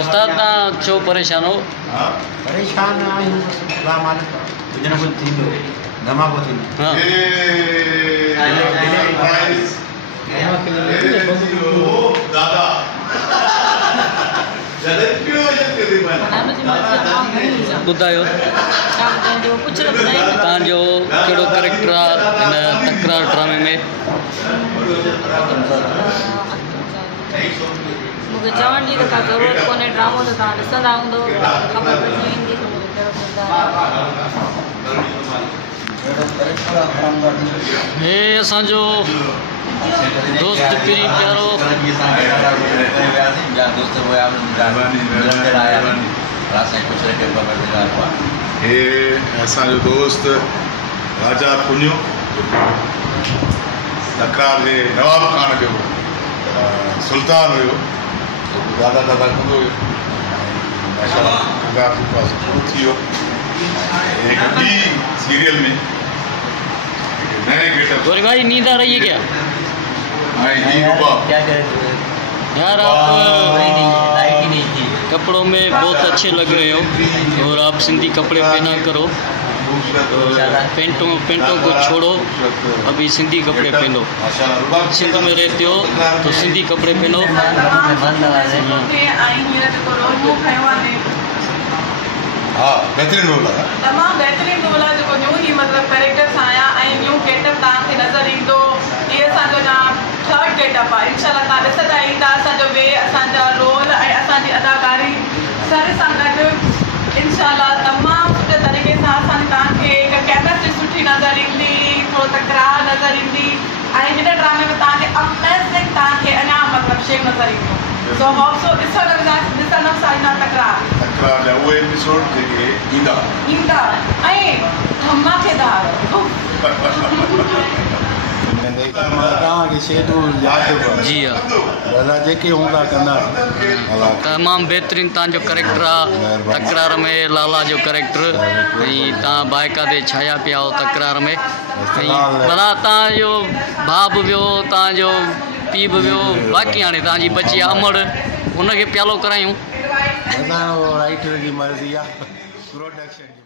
उस्ताद ता छो परेशान हो? परेशान आहियूं कुछ न कुछ थींदो धमाको थींदो। हाँ दादा ॿुधायो तव्हांजो कहिड़ो कैरेक्टर आहे हिन तकरार ड्रामे में? मूंखे चवण जी त का ज़रूरत कोन्हे, ड्रामो त तव्हां ॾिसंदा हूंदो, ख़बर पइजी वेंदी। हे असांजो दोस्त पिरी प्यारो हे असांजो दोस्त राजा पुनियो तकरार जे नवाब खान जो सुल्तान हुयो, दादा दादा कंदो हुयो। शुरू थी वियो एक ॿी सीरियल में नए गेटअप। गौरी भाई नींद आ रही है क्या? यार आप कपड़ों में बहुत अच्छे लग रहे हो और आप सिंधी कपड़े पहना करो, पेंटों को छोड़ो, अभी सिंधी कपड़े पहनो। सिंध में रहते हो तो सिंधी कपड़े पहनो। हाँ बेहतरीन रोल है, तमाम बेहतरीन रोल है जो न्यू ही मतलब कैरेक्टर्स आया न्यू गेटअप तव्हांखे नज़र ईंदो। ये असांजो ना थर्ड गेटअप आहे। इंशाल्लाह तव्हां ॾिसंदा ईंदा असांजो वे, असांजा रोल ऐं असांजी अदाकारी सर सां गॾु इंशाल्लाह तमामु सुठे तरीक़े सां तव्हांखे हिकु केमिस्ट्री सुठी नज़र ईंदी, थोरो तकरार नज़र ईंदी ऐं हिन ड्रामे में तव्हांखे अमेज़िंग तव्हांखे अञा मतिलबु शेप नज़र ईंदो। सो होप्सो ॾिसंदमि साईं तकरार जा उहे एपिसोड जेके ईंदा ऐं धमाकेदार। तव्हांखे शेड्यूल यादि जी हाँ दादा जेके हूंदा कंदा। तमामु बहितरीनु तव्हांजो कैरेक्टर आहे तकरार में, लाला जो कैरेक्टर। ऐं तव्हां बाइकाते छाया पिया हो तकरार में। ऐं भला तव्हांजो भाउ बि वियो, तव्हांजो पीउ बि वियो, बाक़ी हाणे तव्हांजी बची आहे अमड़, उनखे प्यालो करायूं। राइटर जी मर्ज़ी आहे प्रोडक्शन